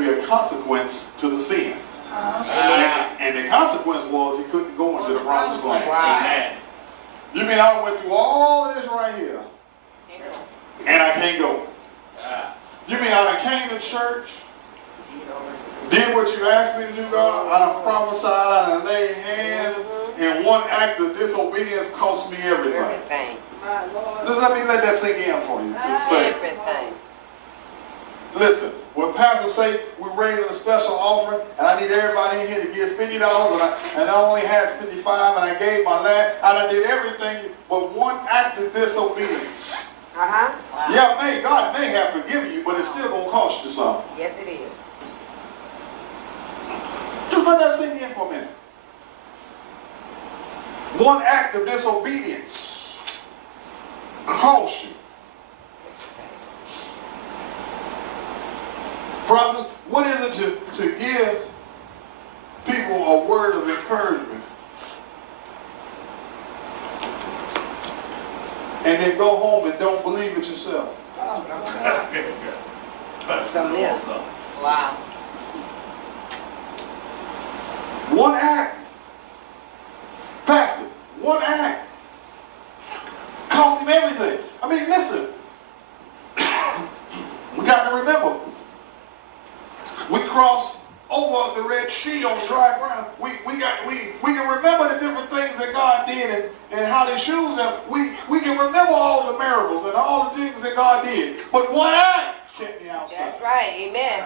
be a consequence to the sin. And the consequence was he couldn't go into the promised land. Wow. You mean I went through all of this right here and I can't go? You mean I done came to church, did what you asked me to do, God? I done prophesied, I done laid hands, and one act of disobedience cost me everything. Just let that sink in for you. Just say Everything. Listen, when Pastor say we're raising a special offering, and I need everybody in here to give $50, and I only had 55, and I gave my last, and I did everything but one act of disobedience. Wow. Yeah, God may have forgiven you, but it's still going to cost you something. Yes, it is. Just let that sink in for a minute. One act of disobedience costs you. Brothers, what is it to give people a word of encouragement and then go home and don't believe it yourself? Something else. Wow. One act. Pastor, one act cost him everything. I mean, listen. We got to remember. We crossed over the Red Sea on dry ground. We can remember the different things that God did and how they shoes them. We can remember all the miracles and all the things that God did. But one act kept me outside. That's right. Amen.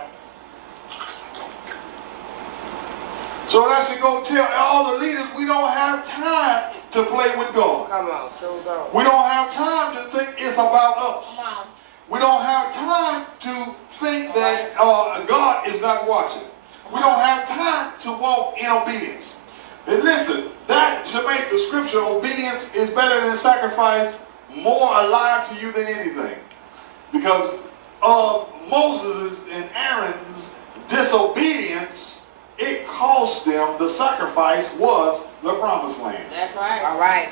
So that should go tell all the leaders we don't have time to play with God. Come on, so go. We don't have time to think it's about us. Come on. We don't have time to think that God is not watching. We don't have time to walk in obedience. And listen, that should make the scripture, obedience is better than sacrifice, more alive to you than anything. Because of Moses' and Aaron's disobedience, it cost them, the sacrifice was the promised land. That's right. All right.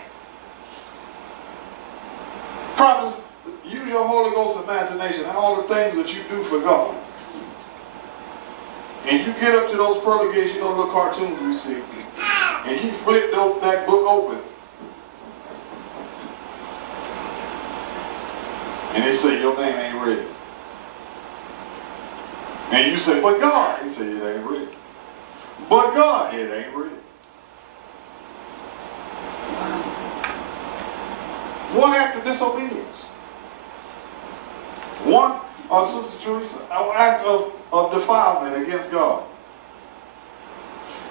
Promise, use your Holy Ghost imagination and all the things that you do for God. And you get up to those pearly gates, you know, little cartoons we see, and he flipped that book open. And they say, your name ain't ready. And you say, but God. He said, it ain't ready. But God, it ain't ready. One act of disobedience. One, Sister Teresa, an act of defilement against God.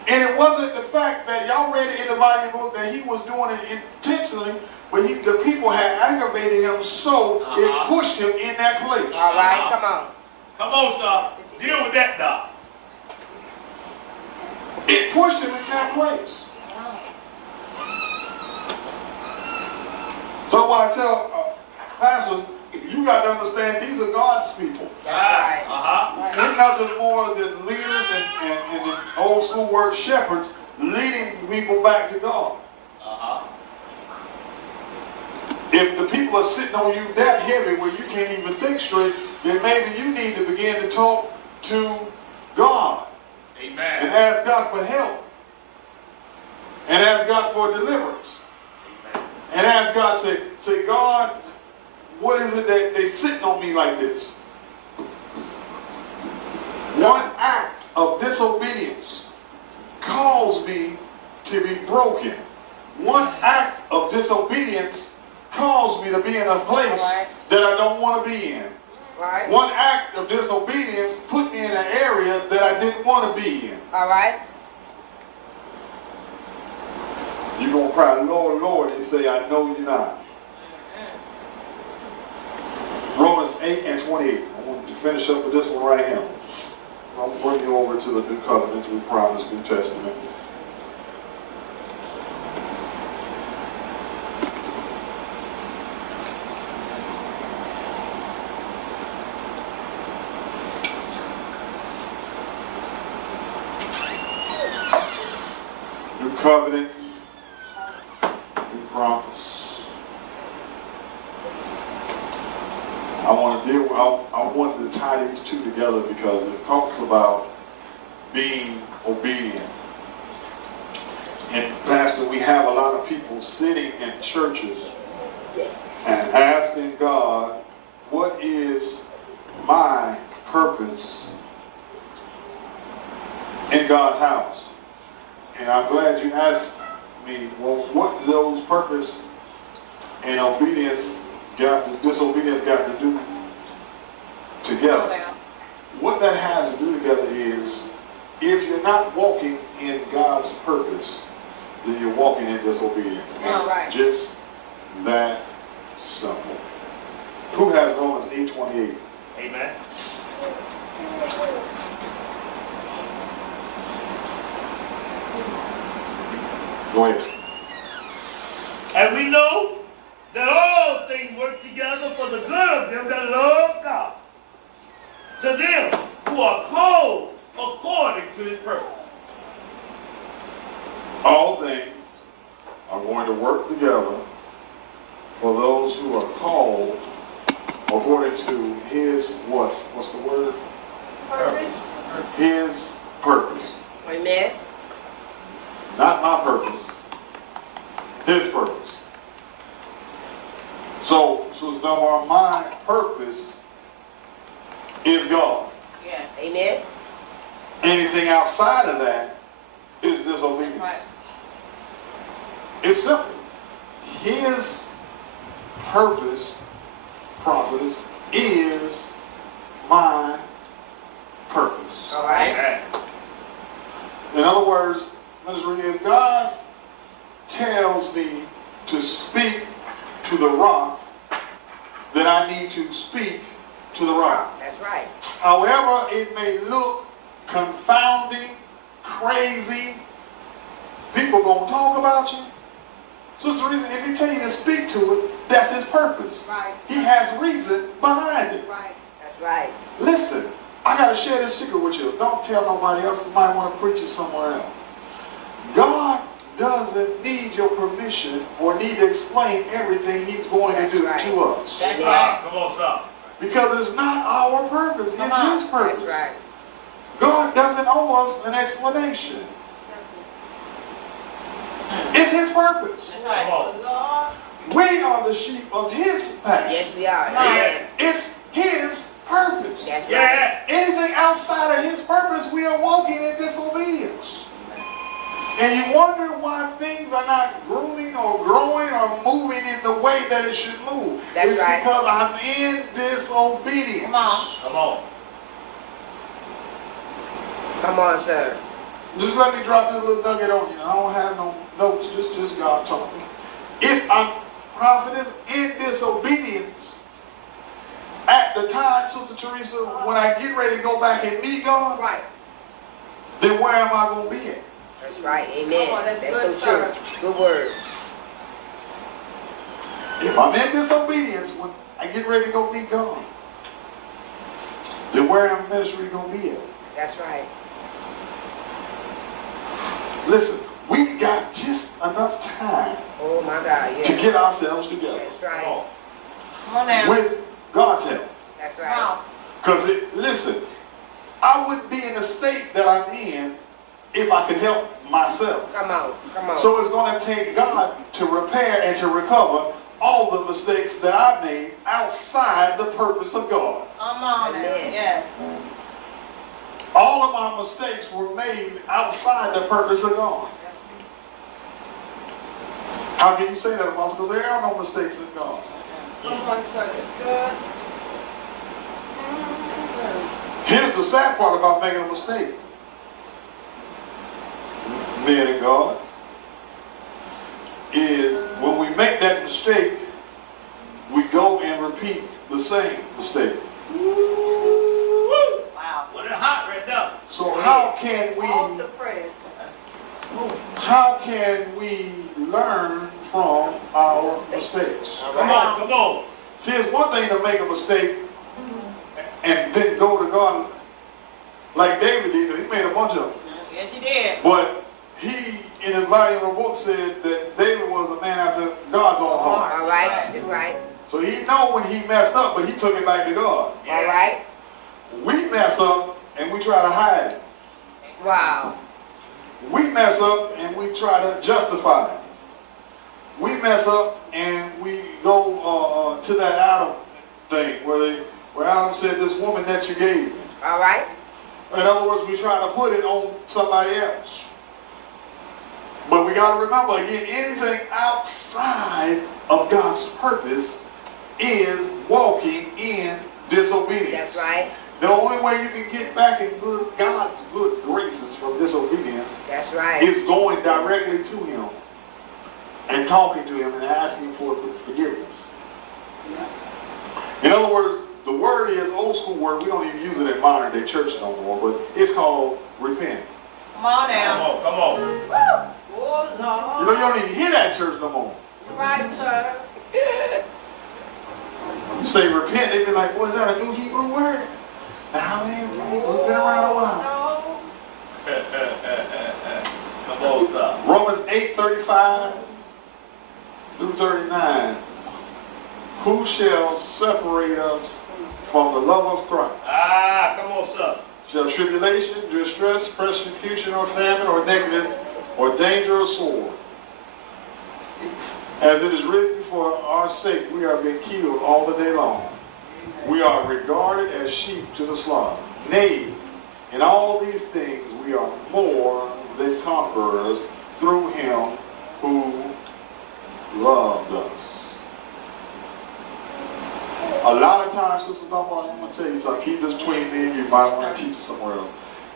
And it wasn't the fact that y'all read it in the Bible that he was doing it intentionally, but the people had aggravated him so it pushed him in that place. All right, come on. Come on, sir. Deal with that, Doc. It pushed him in that place. So why I tell pastors, you got to understand these are God's people. That's right. We're nothing more than leaders and the old school word shepherds leading people back to God. If the people are sitting on you that heavy where you can't even think straight, then maybe you need to begin to talk to God. Amen. And ask God for help. And ask God for deliverance. Amen. And ask God, say, God, what is it that they sitting on me like this? One act of disobedience caused me to be broken. One act of disobedience caused me to be in a place that I don't want to be in. Right. One act of disobedience put me in an area that I didn't want to be in. All right. You're going to cry, Lord, Lord, and say, I know you're not. Romans 8 and 28. I want to finish up with this one right here. I'll bring you over to the New Covenant we promised New Testament. New Covenant, New Promise. I want to deal with, I wanted to tie these two together because it talks about being obedient. And Pastor, we have a lot of people sitting in churches and asking God, what is my purpose in God's house? And I'm glad you asked me, well, what those purpose and disobedience got to do together? What that has to do together is, if you're not walking in God's purpose, then you're walking in disobedience. It's just that simple. Who has Romans 8:28? Amen. Go ahead. And we know that all things work together for the good of them that love God, to them who are called according to his purpose. All things are going to work together for those who are called according to his what? What's the word? Purpose. His purpose. Amen. Not my purpose. His purpose. So Dunbar, my purpose is God. Yeah. Amen. Anything outside of that is disobedience. Right. It's simple. His purpose, prophetess, is my purpose. All right. Amen. In other words, Minister, if God tells me to speak to the rock, then I need to speak to the rock. That's right. However it may look confounding, crazy, people gonna talk about you. Sister Reason, if he tell you to speak to it, that's his purpose. Right. He has reason behind it. Right. That's right. Listen, I gotta share this secret with you. Don't tell nobody else. You might want to preach it somewhere else. God doesn't need your permission or need to explain everything he's going to do to us. That's Come right. on, son. Because it's not our purpose, it's his purpose. That's right. God doesn't owe us an explanation. It's his purpose. That's Come on. We are the sheep of his pasture. Yes, we are. Amen. It's his purpose. That's right. Yeah. Anything outside of his purpose, we are walking in disobedience. And you wonder why things are not grooming or growing or moving in the way that it should move. That's it's right. because I'm in disobedience. Come on. Come on. Come on, sir. Just let me drop this little nugget on you. I don't have no notes, just God talking. If I'm prophetess in disobedience, at the time, Sister Teresa, when I get ready to go back and meet God, Right. then where am I going to be at? That's right. Amen. Come on, that's That's good, so sir. true. Good word. If I'm in disobedience when I get ready to go meet God, then where am ministry going to be at? That's right. Listen, we got just enough time Oh my God. to Yeah. get ourselves together That's right. Come on. Come on now. with God's help. That's Come right. on. Because, listen, I wouldn't be in the state that I'm in if I could help myself. Come on. Come on. So it's going to take God to repair and to recover all the mistakes that I made outside the purpose of God. Come on now. Amen. Yes. All of my mistakes were made outside the purpose of God. How can you say that, Apostle? There are no mistakes in God. Come on, sir. It's good. Here's the sad part about making a mistake. Men and God, is when we make that mistake, we go and repeat the same mistake. Wow. Well, they're hot right now. So how can Off the we press. learn from our mistakes? Come on, come on. See, it's one thing to make a mistake and then go to God like David did, 'cause he made a bunch of them. Yes, you did. But he, in his valuable book, said that David was a man after God's own heart. All right. That's right. So he know when he messed up, but he took it back to God. All right. We mess up and we try to hide it. Wow. We mess up and we try to justify it. We mess up and we go to that Adam thing where Adam said, this woman that you gave me. All right. In other words, we try to put it on somebody else. But we got to remember, again, anything outside of God's purpose is walking in disobedience. That's right. The only way you can get back in God's good graces from disobedience That's right. is going directly to Him and talking to Him and asking for forgiveness. In other words, the word is old school word. We don't even use it in modern day church no more, but it's called repent. Come on now. Come on. Woo. Oh, You Lord. know, you don't even hear that in church no more. You're right, sir. You say repent, they be like, what is that, a new Hebrew word? Now, how many people have been around a while? No. Come on, stop. Romans 8:35 through 39. Who shall separate us from the love of Christ? Come on, sir. Shall tribulation, distress, persecution, or famine, or nakedness, or danger, or sword? As it is written, for our sake we are being killed all the day long. We are regarded as sheep to the slaughter. Nay, in all these things we are more than conquerors through Him who loved us. A lot of times, Sister Dunbar, I'm going to tell you something. Keep this between me and you. You might want to teach it somewhere else.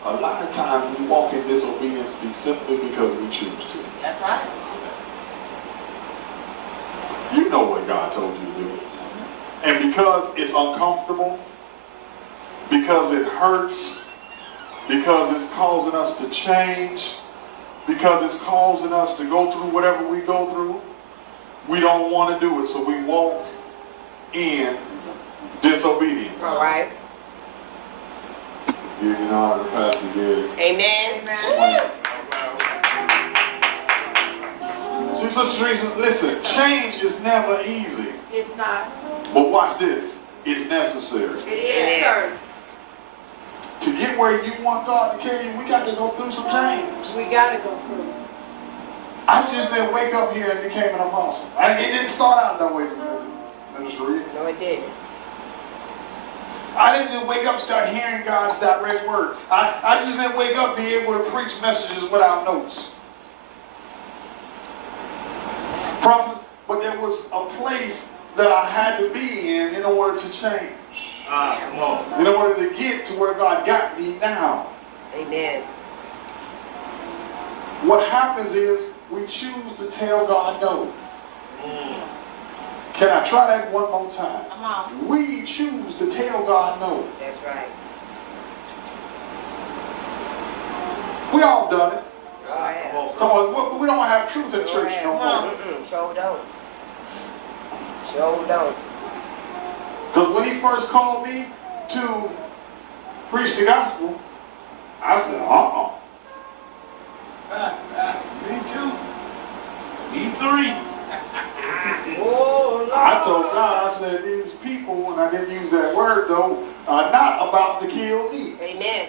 A lot of times we walk in disobedience simply because we choose to. That's right. You know what God told you to do. And because it's uncomfortable, because it hurts, because it's causing us to change, because it's causing us to go through whatever we go through, we don't want to do it. So we walk in disobedience. All right. Give you honor to Pastor Gary. Amen. See, Sister Teresa, listen, change is never easy. It's not. But watch this. It's necessary. It is, sir. To get where you want God to carry you, we got to go through some change. We got to go through. I just didn't wake up here and became an apostle. It didn't start out that way for me, Minister Reed. No, it didn't. I didn't just wake up and start hearing God's direct word. I just didn't wake up and be able to preach messages without notes. Prophet, but there was a place that I had to be in order to change. Come on. In order to get to where God got me now. Amen. What happens is we choose to tell God no. Can I try that one more time? Come on. We choose to tell God no. That's right. We all done it. All right. Come on, we don't have truth in church no more. Sure don't. Sure don't. Because when He first called me to preach the gospel, I said, Me too. Me three. Oh, Lord. I told God, I said, these people, and I didn't use that word though, are not about to kill me. Amen.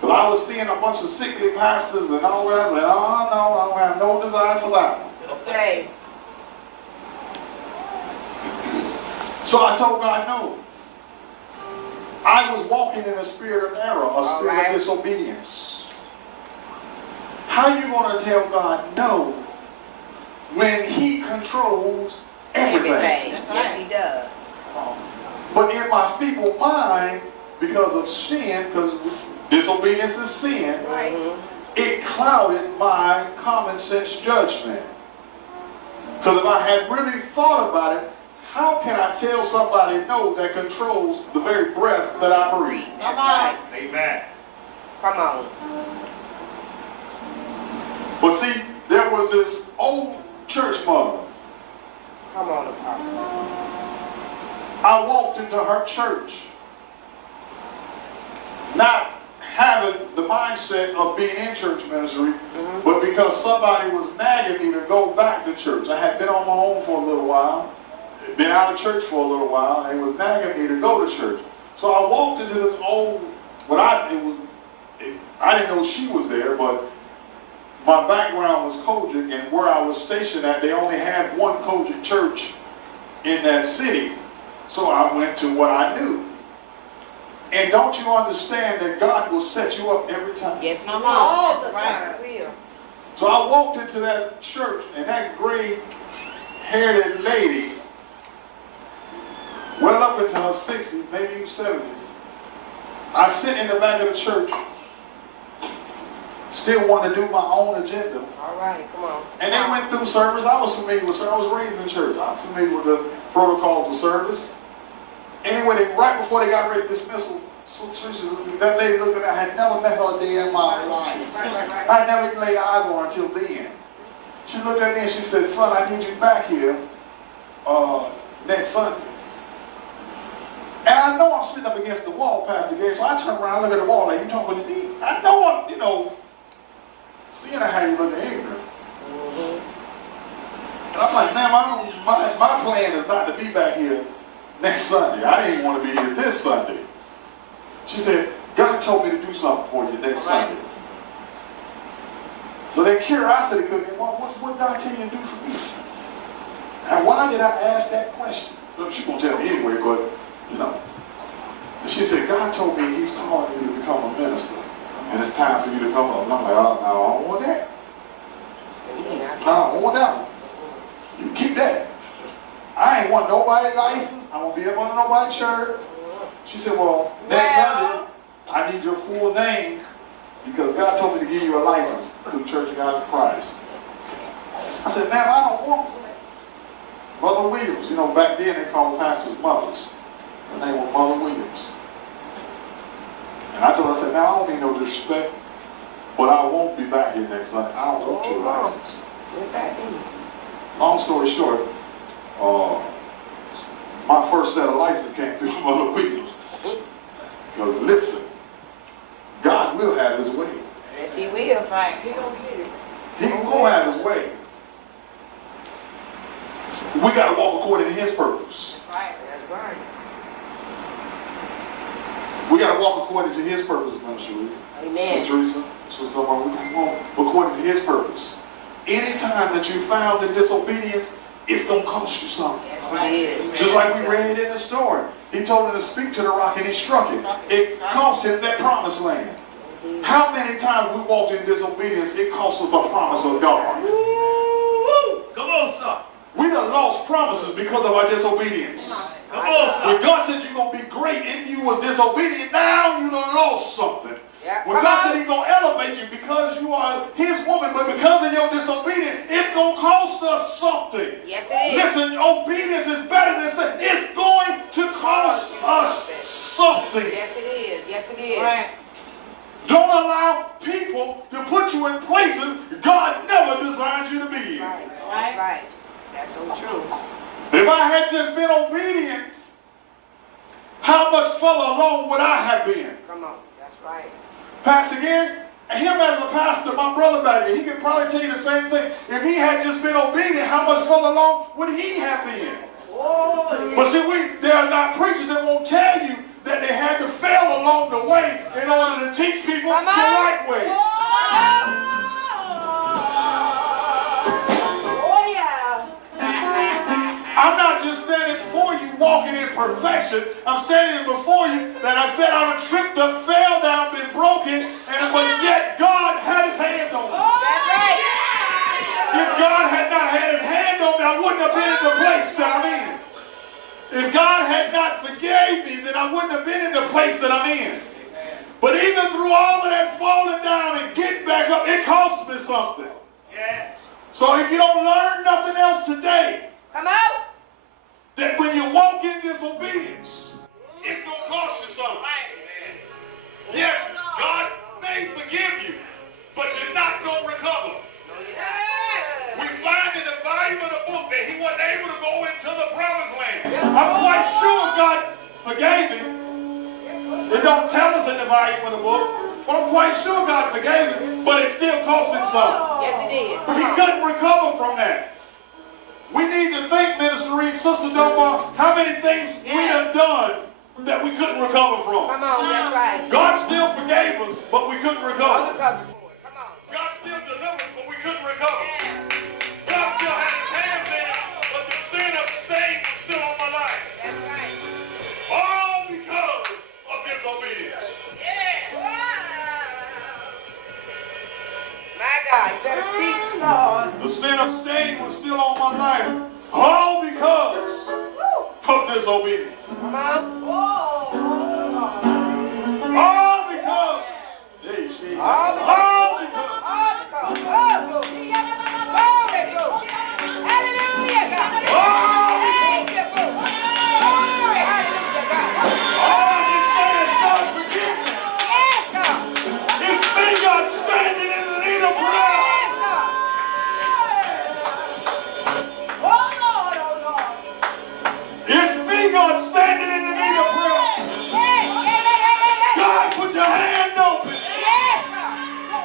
But I was seeing a bunch of sickly pastors and all that. I said, oh no, I don't have no desire for that one. Okay. So I told God no. I was walking in a spirit of error, a spirit of disobedience. How are you going to tell God no when He controls everything? Yes, He does. But in my feeble mind, because of sin, because disobedience is sin, it clouded my common sense judgment. Because if I had really thought about it, how can I tell somebody no that controls the very breath that I breathe? Come on. Amen. Come on. But see, there was this old church mother. Come on, Apostle. I walked into her church not having the mindset of being in church ministry, but because somebody was nagging me to go back to church. I had been on my own for a little while, been out of church for a little while, and it was nagging me to go to church. So I walked into this old, I didn't know she was there, but my background was Kojic, and where I was stationed at, they only had one Kojic church in that city. So I went to what I knew. And don't you understand that God will set you up every time? Yes, He will. All the Right, time. He will. So I walked into that church, and that gray-haired lady, well up into her 60s, maybe even 70s, I sit in the back of the church, still wanting to do my own agenda. All right, come on. And they went through service. I was familiar with service. I was raised in church. I'm familiar with the protocols of service. Anyway, right before they got ready to dismissal, so Teresa, that lady looked at me. I had never met her a day in my life. Right. I never even laid eyes on her until then. She looked at me and she said, son, I need you back here next Sunday. And I know I'm sitting up against the wall, Pastor Gay, so I turn around and look at the wall like, you talking to me? I know I'm, seeing how you look ignorant. And I'm like, ma'am, my plan is not to be back here next Sunday. I didn't even want to be here this Sunday. She said, God told me to do something for you next Sunday. So that curiosity could be, what God tell you to do for me? And why did I ask that question? Look, she's going to tell me anyway, but, And she said, God told me He's calling you to become a minister. And it's time for you to come up. And I'm like, oh, no, I don't want that. No, I don't want that one. You keep that. I ain't want nobody's license. I won't be up under nobody's shirt. She said, well, next Sunday, I need your full name because God told me to give you a license to the Church of God in Christ. I said, ma'am, I don't want Mother Williams. Back then they called pastors mothers. Her name was Mother Williams. And I told her, I said, now I don't mean no disrespect, but I won't be back here next Sunday. I don't want your license. Long story short, my first set of license came through Mother Williams. Because listen, God will have His way. Yes, He will. Right. He gonna get it. He will have His way. We got to walk according to His purpose. Right. That's right. We got to walk according to His purpose, Minister Reed. Amen. Sister Teresa, Sister Omar, we got to walk according to His purpose. Anytime that you're found in disobedience, it's going to cost you something. Yes, it is. Just like we read in the story. He told him to speak to the rock and he struck it. It cost him that promised land. How many times we walked in disobedience, it cost us the promise of God. Woo! Come on, son. We done lost promises because of our disobedience. Come on, son. When God said you're going to be great and you was disobedient, now you done lost something. Yeah. When God said He's going to elevate you because you are His woman, but because of your disobedience, it's going to cost us something. Yes, it is. Listen, obedience is better than sin. It's going to cost us something. Yes, it is. Yes, it is. Right. Don't allow people to put you in places God never designed you to be in. Right. Right. Right. That's so true. If I had just been obedient, how much further along would I have been? Come on. That's right. Pastor again, him as a pastor, my brother back there, he can probably tell you the same thing. If he had just been obedient, how much further along would he have been? Oh, But see, there are not preachers that won't tell you that they had to fail along the way in order to teach people the right way. Oh, yeah. I'm not just standing before you walking in perfection. I'm standing before you that I said I would tripped up, fell down, been broken, but yet God had His hand on me. that's right. If God had not had His hand on me, I wouldn't have been in the place that I'm in. If God had not forgave me, then I wouldn't have been in the place that I'm in. But even through all of that falling down and getting back up, it cost me something. Yeah. So if you don't learn nothing else today, Come out. that when you walk in disobedience, it's going to cost you something. Yes, God may forgive you, but you're not going to recover. We find in the volume of the book that he wasn't able to go into the promised land. I'm quite sure God forgave him. It don't tell us in the volume of the book, but I'm quite sure God forgave him, but it still cost him something. Yes, it did. He couldn't recover from that. We need to think, Minister Reed, Sister Dunbar, how many things we have done that we couldn't recover from. Come on, that's right. God still forgave us, but we couldn't recover. Come on. God still delivered us, but we couldn't recover. God still had his hands in it, but the sin of stain was still on my life. That's right. All because of disobedience. My God, you better teach, Lord. The sin of stain was still on my life. All because of disobedience. Come on. All because. Hey, she. All because. All because. Oh, glory. Glory, glory. Hallelujah, God. Thank you, glory. Glory, hallelujah, God. All I can say is God forgives me. Yes, God. It's me, God, standing in the need of prayer. Yes, God. It's me, God, standing in the need of prayer. Yes. God, put your hand on me. Yes, God.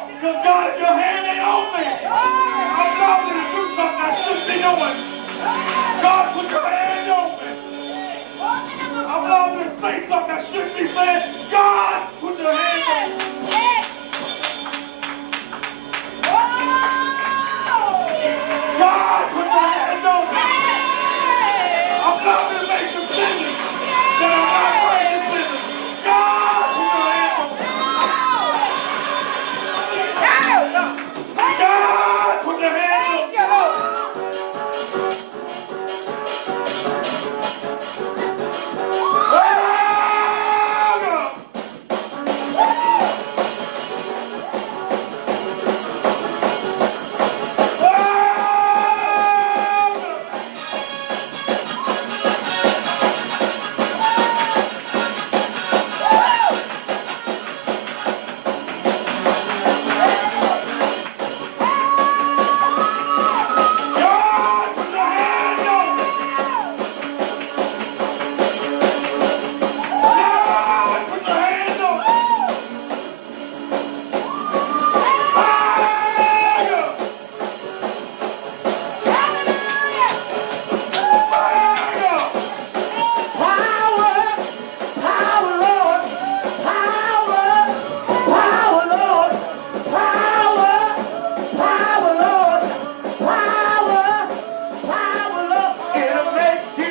Because, God, if your hand ain't on me, I'm liable to do something I shouldn't be doing. God, put your hand on me. I'm liable to say something I shouldn't be saying. God,